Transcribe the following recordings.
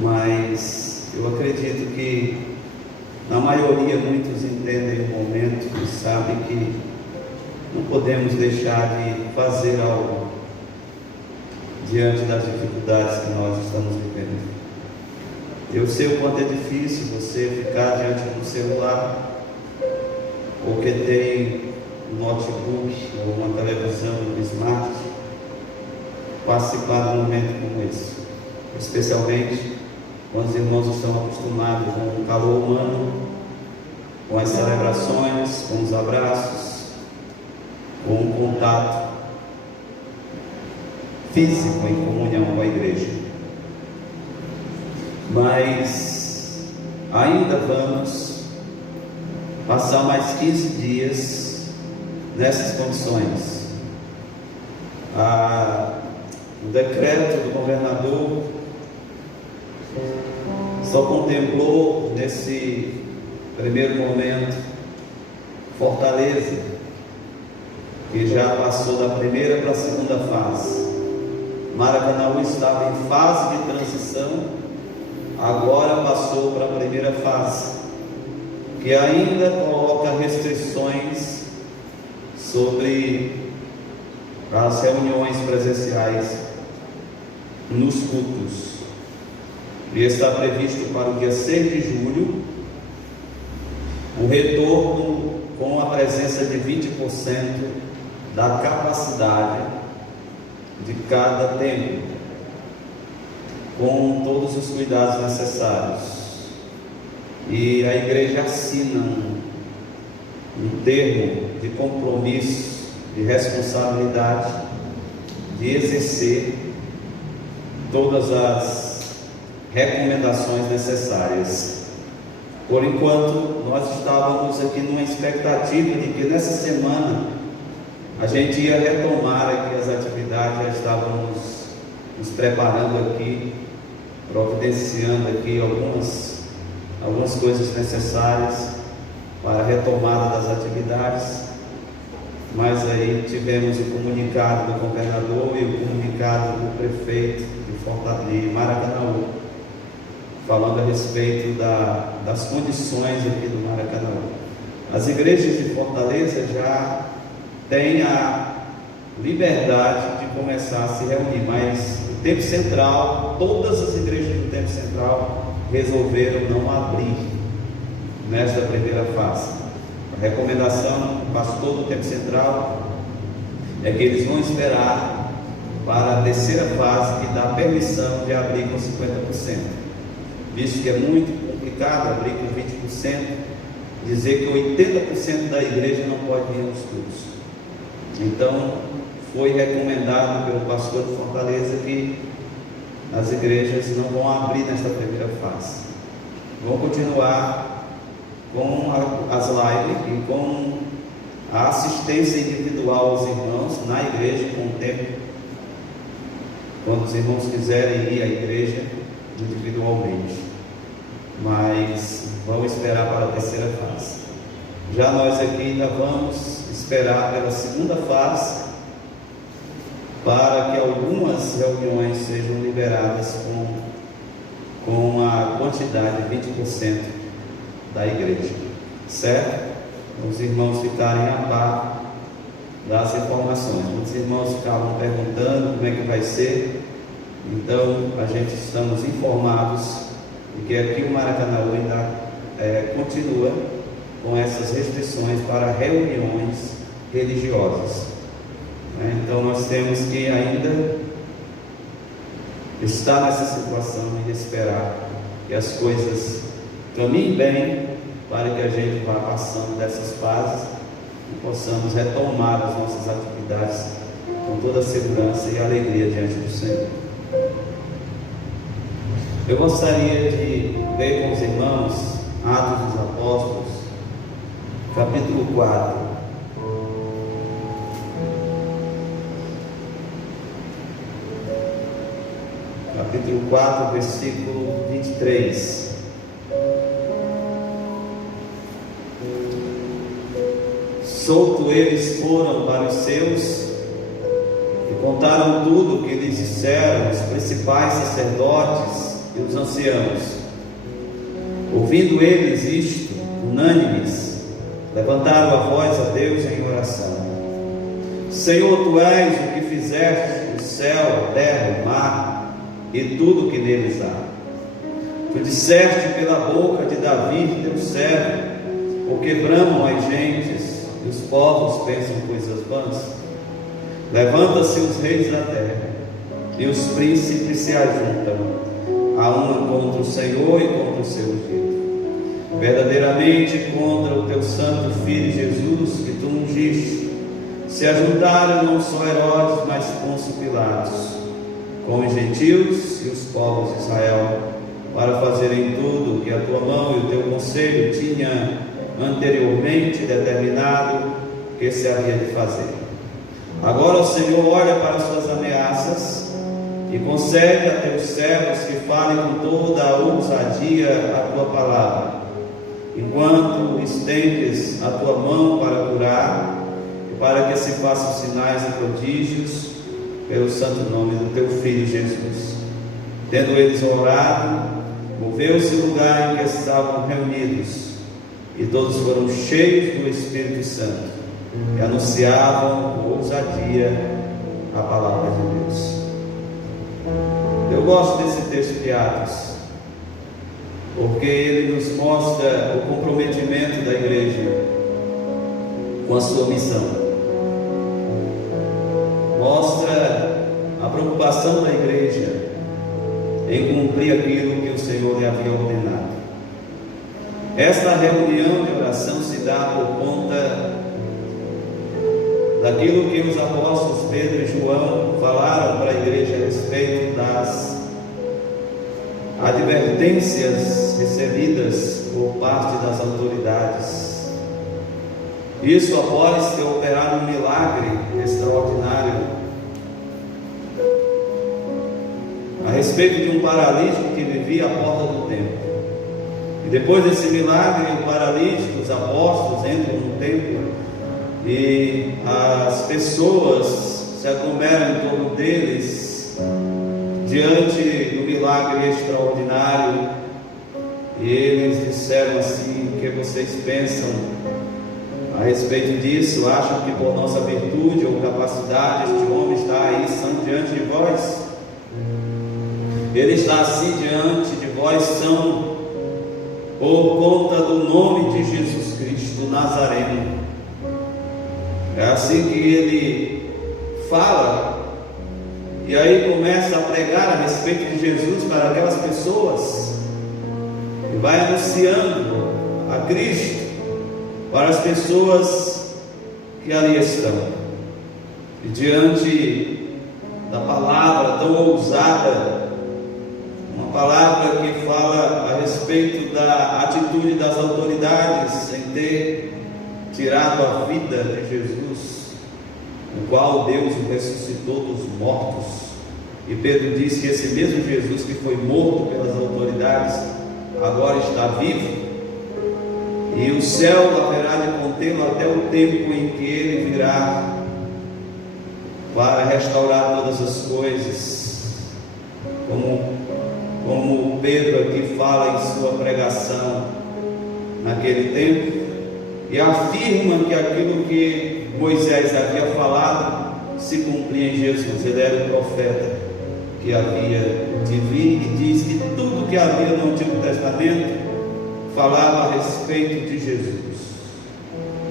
mas eu acredito que na maioria muitos entendem o momento e sabem que não podemos deixar de fazer algo diante das dificuldades que nós estamos vivendo. Eu sei o quanto é difícil você ficar diante do celular, ou que tem um notebook ou uma televisão, um smart, participar de um momento como esse, especialmente quando os irmãos estão acostumados com o calor humano, com as celebrações, com os abraços, com o contato físico em comunhão com a igreja. Mas ainda vamos passar mais 15 dias nessas condições. O decreto do governador só contemplou nesse primeiro momento Fortaleza, que já passou da primeira para a segunda fase. Maracanaú estava em fase de transição, agora passou para a primeira fase, que ainda coloca restrições sobre as reuniões presenciais nos cultos. E está previsto para o dia 6 de julho o retorno com a presença de 20% da capacidade de cada templo, com todos os cuidados necessários. E a igreja assina um termo de compromisso, de responsabilidade, de exercer todas as recomendações necessárias. Por enquanto, nós estávamos aqui numa expectativa de que nessa semana a gente ia retomar aqui as atividades, já estávamos nos preparando aqui, providenciando aqui algumas coisas necessárias para a retomada das atividades, mas aí tivemos o comunicado do governador e o comunicado do prefeito de Maracanaú, falando a respeito das condições aqui do Maracanaú. As igrejas de Fortaleza já têm a liberdade de começar a se reunir, mas o Tempo Central, todas as igrejas do Tempo Central resolveram não abrir nesta primeira fase. A recomendação do pastor do Tempo Central é que eles vão esperar para a terceira fase, que dá permissão de abrir com 50%, visto que é muito complicado abrir com 20%, dizer que 80% da igreja não pode ir aos cultos. Então, foi recomendado pelo pastor de Fortaleza que as igrejas não vão abrir nesta primeira fase, vão continuar com as lives e com a assistência individual aos irmãos na igreja, com o tempo, quando os irmãos quiserem ir à igreja individualmente, mas vão esperar para a terceira fase. Já nós aqui ainda vamos esperar pela segunda fase, para que algumas reuniões sejam liberadas com a quantidade de 20% da igreja, certo? Os irmãos ficarem a par das informações. Muitos irmãos ficavam perguntando como é que vai ser, então a gente estamos informados de que aqui o Maracanaú ainda continua com essas restrições para reuniões religiosas. Então nós temos que ainda estar nessa situação e esperar que as coisas caminhem bem, para que a gente vá passando dessas fases e possamos retomar as nossas atividades com toda a segurança e alegria diante do Senhor. Eu gostaria de ler com os irmãos Atos dos Apóstolos, capítulo 4. Capítulo 4, versículo 23. Solto eles foram para os seus, e contaram tudo o que lhes disseram os principais sacerdotes e os anciãos. Ouvindo eles isto, unânimes, levantaram a voz a Deus em oração. Senhor, Tu és o que fizeste o céu, a terra, o mar e tudo o que neles há. Tu disseste pela boca de Davi, teu servo, porque bramam as gentes e os povos pensam coisas vãs. Levanta-se os reis da terra e os príncipes se ajuntam, a uma contra o Senhor e contra o seu ungido, verdadeiramente contra o teu santo Filho Jesus, que tu ungiste. Se ajuntaram não só Herodes, mas Pôncio Pilatos, com os gentios e os povos de Israel, para fazerem tudo o que a tua mão e o teu conselho tinha anteriormente determinado que se havia de fazer. Agora o Senhor olha para as suas ameaças e concede a teus servos que falem com toda a ousadia a tua palavra, enquanto estendes a tua mão para curar e para que se façam sinais e prodígios pelo santo nome do teu Filho Jesus. Tendo eles orado, moveu-se o lugar em que estavam reunidos, e todos foram cheios do Espírito Santo e anunciavam com ousadia a palavra de Deus. Eu gosto desse texto de Atos, porque ele nos mostra o comprometimento da igreja com a sua missão, mostra a preocupação da igreja em cumprir aquilo que o Senhor lhe havia ordenado. Esta reunião de oração se dá por conta daquilo que os apóstolos Pedro e João falaram para a igreja a respeito das advertências recebidas por parte das autoridades. Isso após ter operado um milagre extraordinário a respeito de um paralítico que vivia à porta do templo. E depois desse milagre, o paralítico, os apóstolos entram no templo e as pessoas se aglomeram em torno deles diante do milagre extraordinário, e eles disseram assim: o que vocês pensam a respeito disso? Acham que por nossa virtude ou capacidade este homem está aí diante de vós? Ele está assim diante de vós são por conta do nome de Jesus Cristo Nazareno. É assim que ele fala, e aí começa a pregar a respeito de Jesus para aquelas pessoas, e vai anunciando a Cristo para as pessoas que ali estão. E diante da palavra tão ousada, uma palavra que fala a respeito da atitude das autoridades em ter tirado a vida de Jesus, o qual Deus o ressuscitou dos mortos. E Pedro disse que esse mesmo Jesus que foi morto pelas autoridades agora está vivo, e o céu haverá de contê-lo até o tempo em que ele virá para restaurar todas as coisas, como Pedro aqui fala em sua pregação naquele tempo, e afirma que aquilo que Moisés havia falado se cumpria em Jesus. Ele era o profeta que havia de vir, e diz que tudo que havia no Antigo Testamento falava a respeito de Jesus.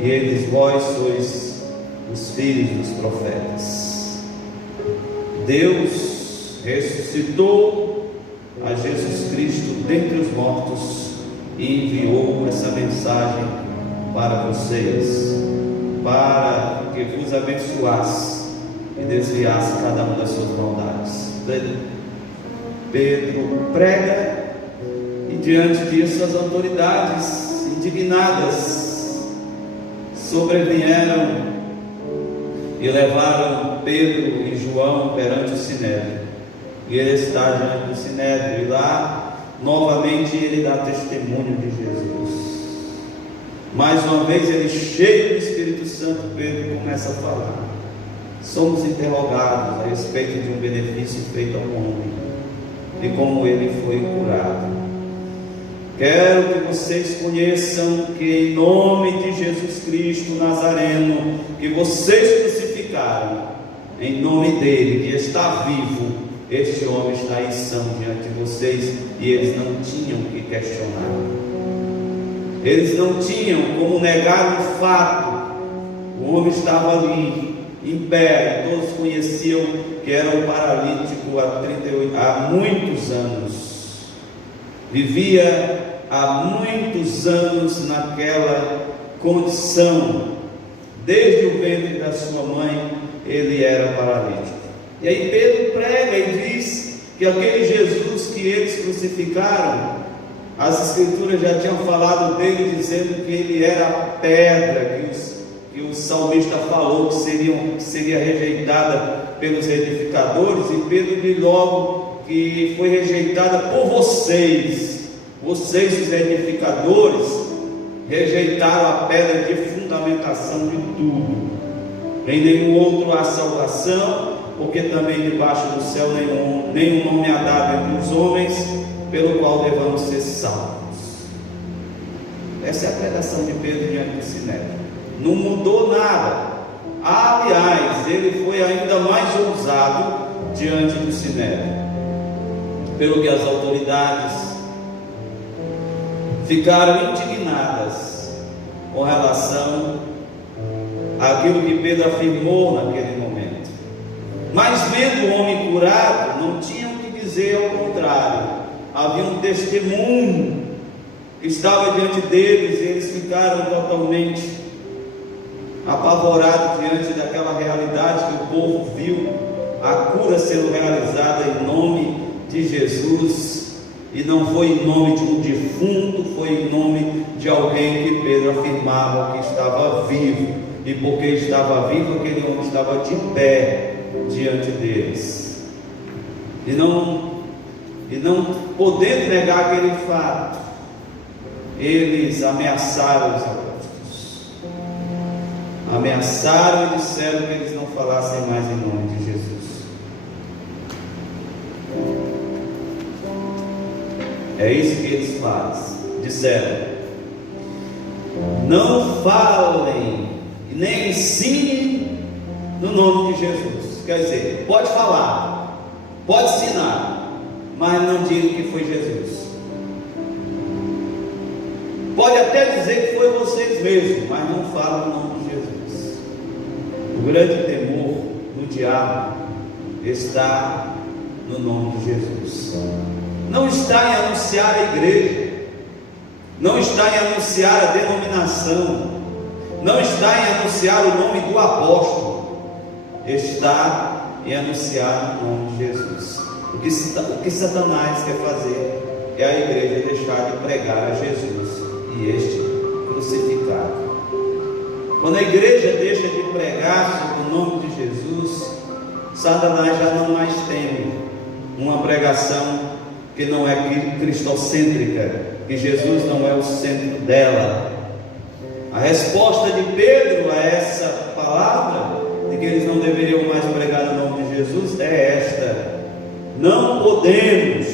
E eles: vós sois os filhos dos profetas. Deus ressuscitou a Jesus Cristo dentre os mortos e enviou essa mensagem para vocês, para que vos abençoasse e desviasse cada uma das suas maldades. Pedro prega, e diante disso as autoridades indignadas sobrevieram e levaram Pedro e João perante o Sinédrio. E ele está diante do Sinédrio, e lá novamente ele dá testemunho de Jesus. Mais uma vez ele, cheio do Espírito Santo, Pedro começa a falar: somos interrogados a respeito de um benefício feito ao homem e como ele foi curado. Quero que vocês conheçam que em nome de Jesus Cristo Nazareno, que vocês crucificaram, em nome dele, que está vivo, este homem está em são diante de vocês, e eles não tinham que questionar. Eles não tinham como negar o fato. O homem estava ali, em pé, todos conheciam que era um paralítico há muitos anos. Vivia há muitos anos naquela condição. Desde o ventre da sua mãe, ele era paralítico. E aí Pedro prega e diz que aquele Jesus que eles crucificaram, as Escrituras já tinham falado dele, dizendo que ele era a pedra que o salmista falou que seria rejeitada pelos edificadores, e Pedro diz logo que foi rejeitada por vocês. Vocês, os edificadores, rejeitaram a pedra de fundamentação de tudo. Em nenhum outro há salvação, porque também debaixo do céu nenhum nome há dado entre os homens, pelo qual devamos ser salvos. Essa é a pregação de Pedro diante do Sinédrio. Não mudou nada. Aliás, ele foi ainda mais ousado diante do Sinédrio, pelo que as autoridades ficaram indignadas com relação àquilo que Pedro afirmou naquele momento. Mas vendo o homem curado, não tinham que dizer ao contrário. Havia um testemunho que estava diante deles, e eles ficaram totalmente apavorados diante daquela realidade que o povo viu, a cura sendo realizada em nome de Jesus. E não foi em nome de um defunto, foi em nome de alguém que Pedro afirmava que estava vivo. E porque estava vivo, aquele homem estava de pé diante deles. E não podendo negar aquele fato, eles ameaçaram os apóstolos. Ameaçaram e disseram que eles não falassem mais em nome de Jesus. É isso que eles fazem. Disseram: não falem e nem ensinem no nome de Jesus. Quer dizer, pode falar, pode ensinar, mas não diga que foi Jesus. Pode até dizer que foi vocês mesmos, mas não falam no nome de Jesus. O grande temor do diabo está no nome de Jesus. Não está em anunciar a igreja, não está em anunciar a denominação, não está em anunciar o nome do apóstolo, está em anunciar o nome de Jesus. O que Satanás quer fazer é a igreja deixar de pregar a Jesus e este crucificado. Quando a igreja deixa de pregar sobre o nome de Jesus, Satanás já não mais tem uma pregação que não é cristocêntrica, que Jesus não é o centro dela. A resposta de Pedro a essa palavra, de que eles não deveriam mais pregar o nome de Jesus, é esta: não podemos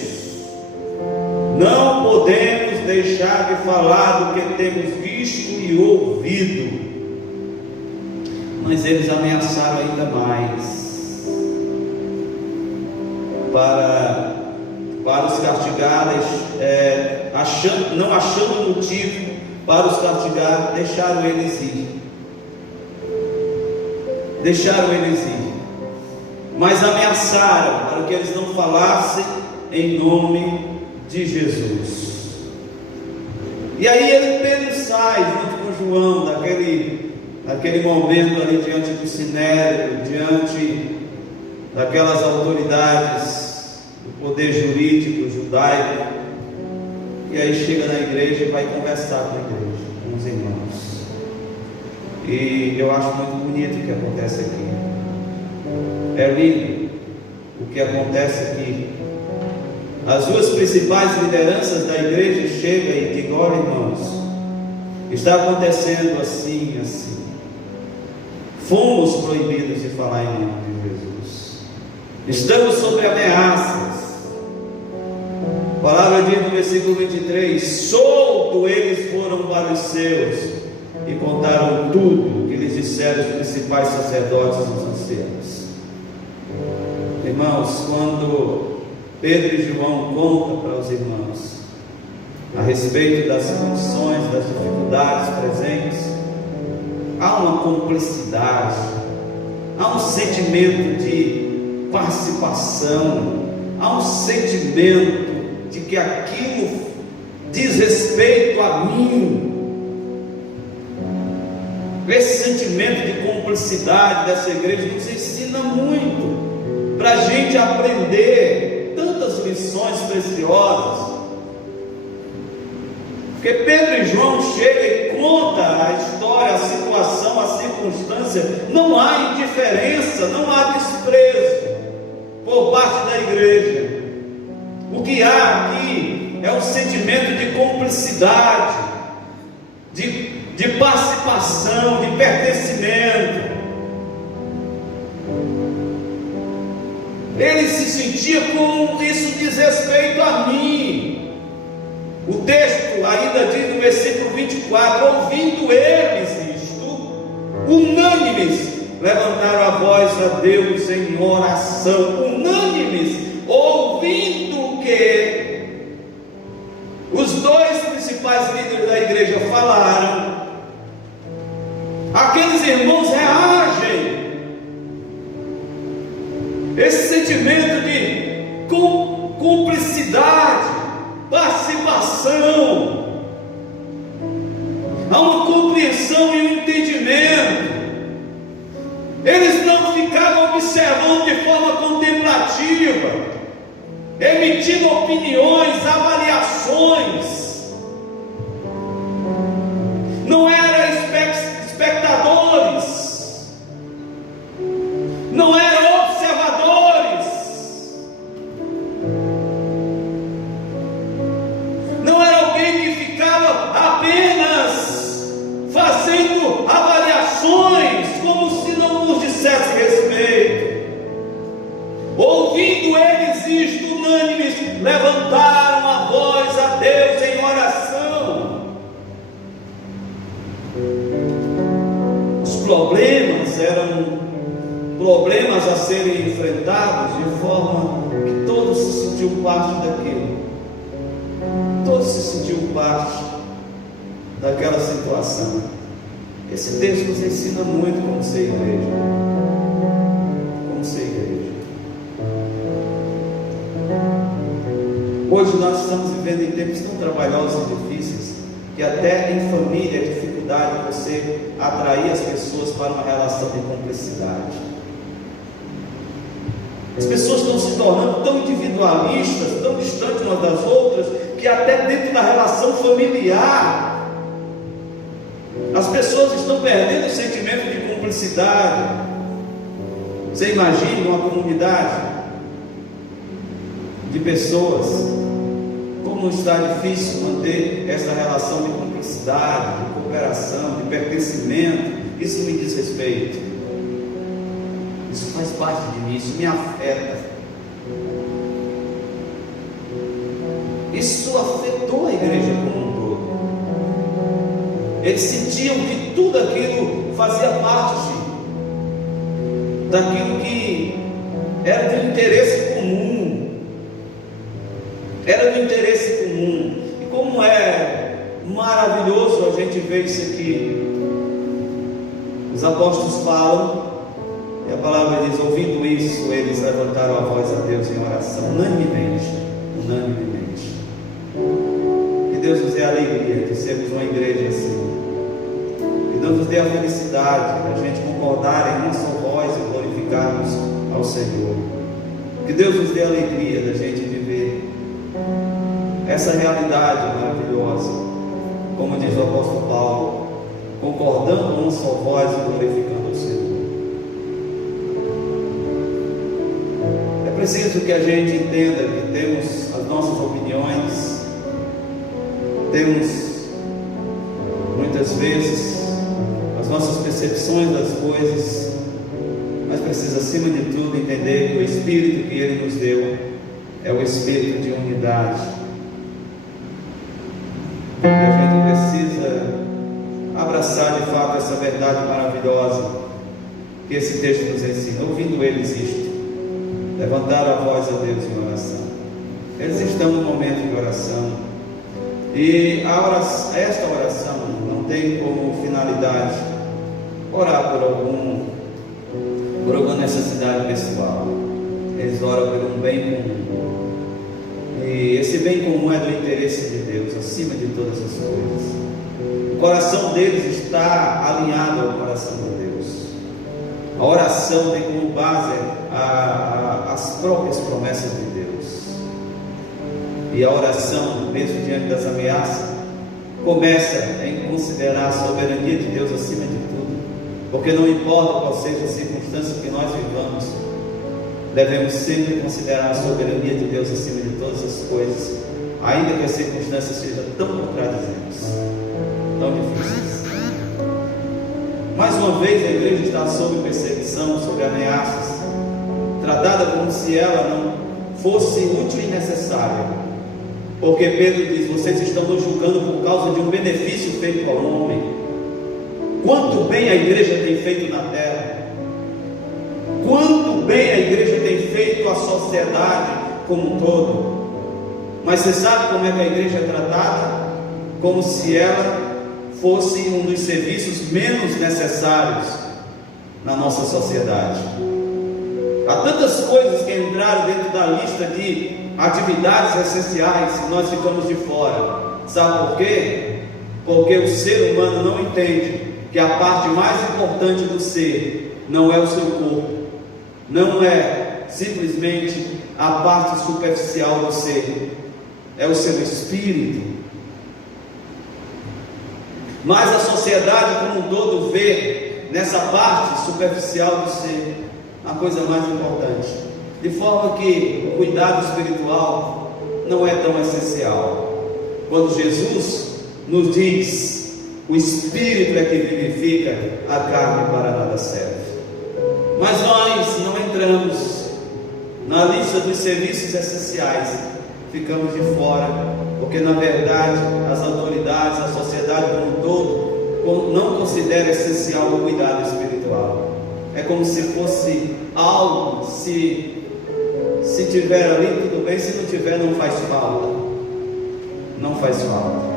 deixar de falar do que temos visto e ouvido. Mas eles ameaçaram ainda mais para os castigar, não achando motivo para os castigar, deixaram eles ir. Mas ameaçaram para que eles não falassem em nome de Jesus. E aí Pedro sai junto com João daquele momento ali diante do Sinédrio, diante daquelas autoridades do poder jurídico judaico, e aí chega na igreja e vai conversar com a igreja, com os irmãos. E eu acho muito bonito o que acontece aqui. É lindo o que acontece aqui. As duas principais lideranças da igreja chegam e dizem: olha, irmãos, está acontecendo assim, assim. fomos proibidos de falar em nome de Jesus. Estamos sob ameaças. A palavra diz no versículo 23: solto eles foram para os seus e contaram tudo que lhes disseram os principais sacerdotes e os anciãos. Irmãos, quando Pedro e João contam para os irmãos a respeito das condições, das dificuldades presentes, há uma cumplicidade, há um sentimento de participação, há um sentimento de que aquilo diz respeito a mim. Esse sentimento de cumplicidade dessa igreja nos ensina muito, para a gente aprender tantas lições preciosas. Porque Pedro e João chegam e contam a história, a situação, a circunstância. Não há indiferença, não há desprezo por parte da igreja. O que há aqui é um sentimento de cumplicidade, de participação, de pertencimento. Ele se sentia como isso diz respeito a mim. O texto ainda diz no versículo 24: ouvindo eles isto, unânimes levantaram a voz a Deus em oração. Unânimes, ouvindo que os dois principais líderes da igreja falaram, aqueles irmãos reagem. Esse sentimento de cumplicidade, participação, há uma compreensão e um entendimento. Eles não ficavam observando de forma contemplativa, emitindo opiniões, avaliações. Não eram espectadores, não eram observadores, não era alguém que ficava apenas fazendo avaliações, como se não nos dissesse respeito. Ouvindo eles isto, unânimes levantaram a voz a Deus em oração. Os problemas eram problemas a serem enfrentados de forma que todos se sentiam parte daquilo, todos se sentiam parte daquela situação. Esse texto nos ensina muito como ser igreja, como ser igreja. Hoje nós estamos vivendo em tempos tão trabalhosos e difíceis, que até em família é dificuldade você atrair as pessoas para uma relação de cumplicidade. As pessoas estão se tornando tão individualistas, tão distantes umas das outras, que até dentro da relação familiar as pessoas estão perdendo o sentimento de cumplicidade. Você imagina uma comunidade de pessoas, como está difícil manter essa relação de cumplicidade, de cooperação, de pertencimento. Isso me diz respeito, isso faz parte de mim, isso me afeta. Isso afetou a igreja como um todo. Eles sentiam que tudo aquilo fazia parte daquilo que era do interesse comum. Era do interesse comum. E como é maravilhoso a gente ver isso aqui. Os apóstolos falam, e a palavra diz: ouvindo isso, eles levantaram a voz a Deus em oração, unanimemente. Que Deus nos dê a alegria de sermos uma igreja assim. Que Deus nos dê a felicidade de a gente concordar em uma só voz e glorificarmos ao Senhor. Que Deus nos dê a alegria da gente viver essa realidade maravilhosa, como diz o apóstolo Paulo, concordando em uma só voz e glorificando ao Senhor. É preciso que a gente entenda que temos as nossas opiniões, temos muitas vezes as nossas percepções das coisas, mas precisa, acima de tudo, entender que o Espírito que Ele nos deu é o Espírito de unidade. E a gente precisa abraçar de fato essa verdade maravilhosa que esse texto nos ensina. Ouvindo eles isto, levantaram a voz a Deus em oração. Eles estão no momento de oração, e esta oração não tem como finalidade orar por alguma necessidade pessoal. Eles oram por um bem comum, e esse bem comum é do interesse de Deus acima de todas as coisas. O coração deles está alinhado ao coração de Deus. A oração tem como base as próprias promessas de Deus. E a oração, mesmo diante das ameaças, começa em considerar a soberania de Deus acima de tudo, porque não importa qual seja a circunstância que nós vivamos, devemos sempre considerar a soberania de Deus acima de todas as coisas, ainda que as circunstâncias sejam tão contradizentes, tão difíceis. Mais uma vez, a igreja está sob perseguição, sob ameaças, tratada como se ela não fosse útil e necessária. Porque Pedro diz: vocês estão nos julgando por causa de um benefício feito ao homem. Quanto bem a igreja tem feito na terra, quanto bem a igreja tem feito à sociedade como um todo. Mas você sabe como é que a igreja é tratada? Como se ela fosse um dos serviços menos necessários na nossa sociedade. Há tantas coisas que entraram dentro da lista de atividades essenciais que nós ficamos de fora. Sabe por quê? Porque o ser humano não entende que a parte mais importante do ser não é o seu corpo, não é simplesmente a parte superficial do ser, é o seu espírito. Mas a sociedade como um todo vê nessa parte superficial do ser a coisa mais importante, de forma que o cuidado espiritual não é tão essencial. Quando Jesus nos diz: o Espírito é que vivifica, a carne para nada serve. Mas nós não entramos na lista dos serviços essenciais, ficamos de fora, porque na verdade as autoridades, a sociedade como um todo não considera essencial o cuidado espiritual. É como se fosse algo, se tiver ali tudo bem, se não tiver não faz falta, não faz falta.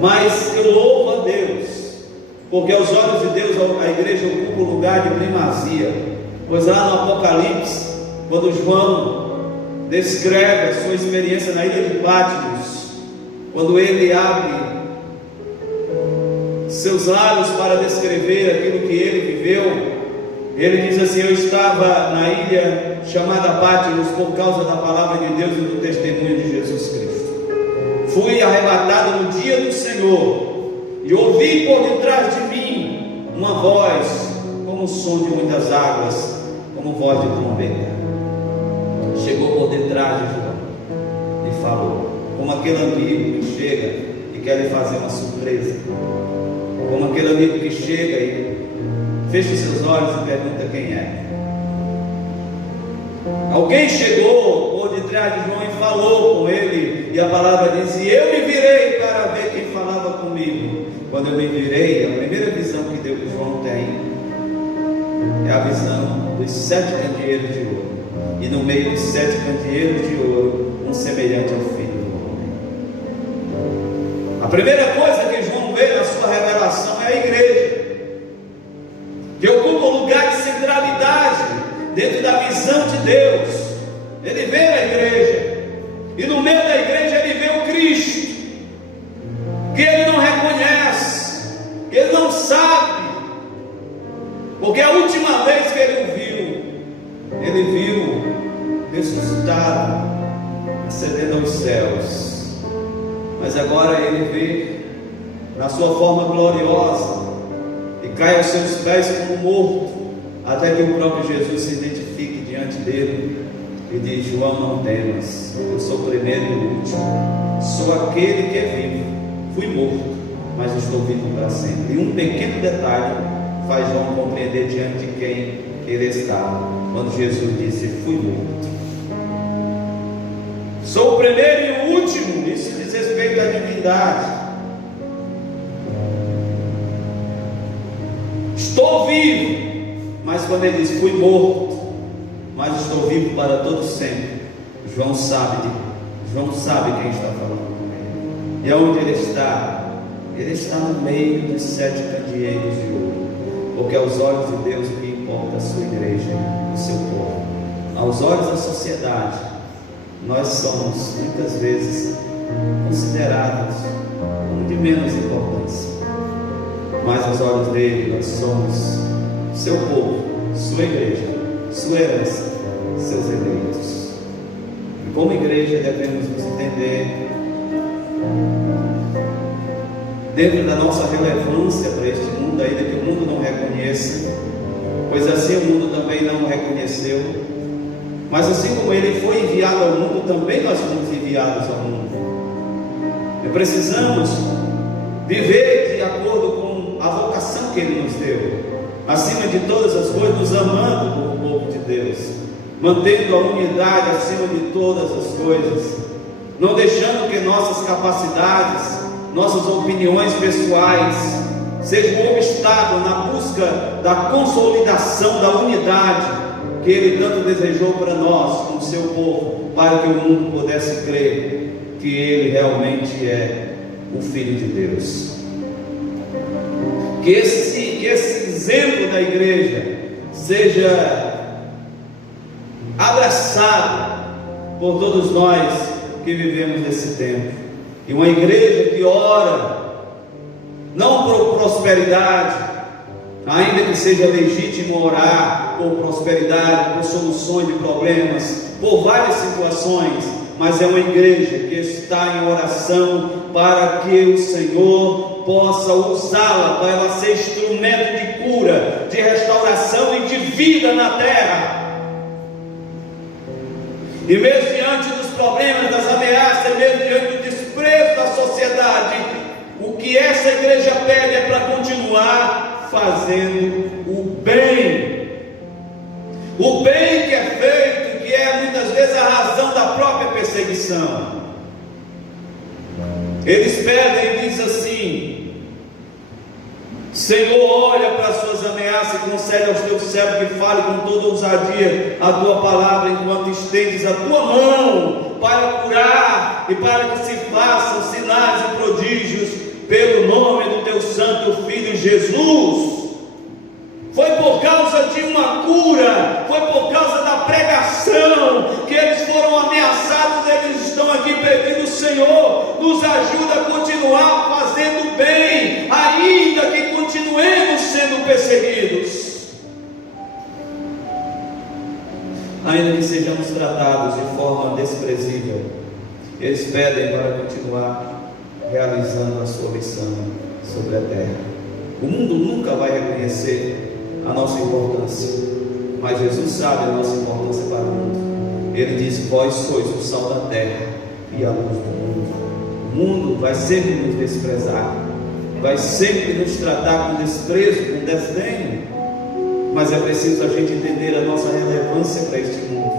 Mas eu louvo a Deus, porque aos olhos de Deus a igreja ocupa o lugar de primazia. Pois lá no Apocalipse, quando João descreve a sua experiência na ilha de Patmos, quando ele abre seus lábios para descrever aquilo que ele viveu, ele diz assim: eu estava na ilha chamada Patmos por causa da palavra de Deus e do testemunho de Jesus Cristo. Fui arrebatado no dia do Senhor e ouvi por detrás de mim uma voz como o som de muitas águas, como voz de trombeta. Chegou por detrás de João e falou, como aquele amigo que chega e quer lhe fazer uma surpresa, como aquele amigo que chega e fecha os seus olhos e pergunta quem é. Alguém chegou por detrás de João e falou com ele, e a palavra diz: e eu me virei para ver quem falava comigo. Quando eu me virei, a primeira visão que João tem é a visão dos 7 candeeiros de ouro, e no meio dos 7 candeeiros de ouro, um semelhante ao Filho do Homem. A primeira coisa que João vê na sua revelação é a igreja, que ocupa um lugar de centralidade dentro da visão de Deus. Ele vê a igreja, e no meio da igreja ele vê o Cristo, que ele não reconhece, que ele não sabe, porque a última vez que ele viu ressuscitado, ascendendo aos céus, mas agora ele vê na sua forma gloriosa, e cai aos seus pés como morto, até que o próprio Jesus se identifique diante dele e diz: João, não temas, eu sou o primeiro e o último, sou aquele que é vivo, fui morto, mas estou vivo para sempre. E um pequeno detalhe faz João compreender diante de quem ele estava, quando Jesus disse: fui morto. Sou o primeiro e o último. Isso diz respeito à divindade. Estou vivo, mas quando ele diz fui morto, mas estou vivo para todo sempre, João sabe quem está falando com ele. E aonde ele está? Ele está no meio dos 7 candeeiros de ouro, porque aos olhos de Deus o que importa é a sua igreja, o seu povo. Aos olhos da sociedade, nós somos muitas vezes considerados como de menos importância, mas aos olhos dele nós somos seu povo, sua igreja, sua herança, seus eleitos. E como igreja devemos nos entender dentro da nossa relevância para este mundo, ainda que o mundo não reconheça, pois assim o mundo também não o reconheceu. Mas assim como ele foi enviado ao mundo, também nós fomos enviados ao mundo. E precisamos viver de acordo com a vocação que ele nos deu, acima de todas as coisas, nos amando como povo de Deus, mantendo a unidade acima de todas as coisas, não deixando que nossas capacidades, nossas opiniões pessoais sejam um obstáculo na busca da consolidação da unidade que ele tanto desejou para nós, como seu povo, para que o mundo pudesse crer que ele realmente é o Filho de Deus. Que esse exemplo da igreja seja abraçado por todos nós que vivemos nesse tempo. E uma igreja que ora não por prosperidade, ainda que seja legítimo orar por prosperidade, por soluções de problemas, por várias situações, mas é uma igreja que está em oração para que o Senhor possa usá-la, para ela ser instrumento de cura, de restauração e de vida na terra. E mesmo diante dos problemas, das ameaças, mesmo diante do desprezo da sociedade, o que essa igreja pede é para continuar fazendo o bem que é feito, que é muitas vezes a razão da própria perseguição. Eles pedem e diz assim: Senhor, olha para as suas ameaças e concede aos teus servos que fale com toda ousadia a tua palavra, enquanto estendes a tua mão para curar e para que se façam sinais e prodígios pelo nome do teu santo Filho Jesus. Foi por causa de uma cura, foi por causa da pregação que eles foram ameaçados. Eles estão aqui pedindo: Senhor, nos ajuda a continuar fazendo bem, ainda que continuemos sendo perseguidos, ainda que sejamos tratados de forma desprezível. Eles pedem para continuar realizando a sua missão sobre a terra. O mundo nunca vai reconhecer a nossa importância, mas Jesus sabe a nossa importância para o mundo. Ele diz: vós sois o sal da terra e a luz do mundo. O mundo vai sempre nos desprezar, vai sempre nos tratar com desprezo, com desdém, mas é preciso a gente entender a nossa relevância para este mundo,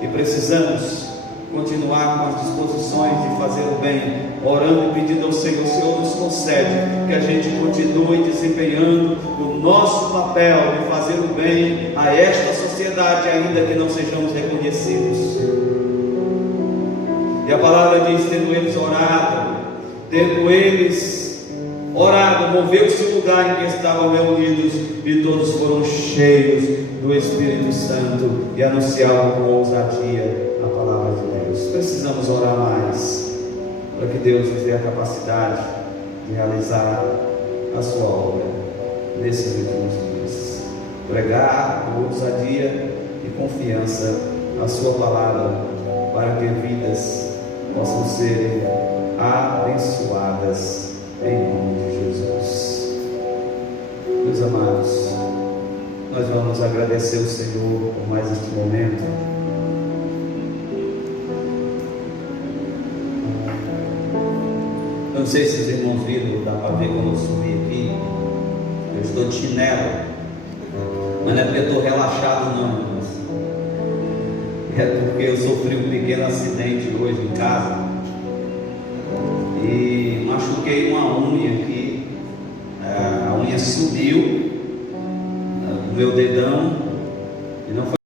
e precisamos continuar com as disposições de fazer o bem, orando e pedindo ao Senhor: o Senhor nos concede que a gente continue desempenhando o nosso papel de fazer o bem a esta sociedade, ainda que não sejamos reconhecidos. E a palavra diz: tendo eles orado, moveu-se o lugar em que estavam reunidos, e todos foram cheios do Espírito Santo e anunciavam com ousadia a palavra de Deus. Precisamos orar mais, para que Deus nos dê a capacidade de realizar a sua obra nesses últimos dias. Pregar com ousadia e confiança a sua palavra, para que vidas possam ser abençoadas em nome de Jesus. Meus amados, nós vamos agradecer ao Senhor por mais este momento. Eu não sei se os irmãos viram, dá para ver quando eu subi aqui. Eu estou de chinelo. Mas não é porque eu estou relaxado não, irmãos. É porque eu sofri um pequeno acidente hoje em casa e machuquei uma unha aqui. A unha subiu no meu dedão e não foi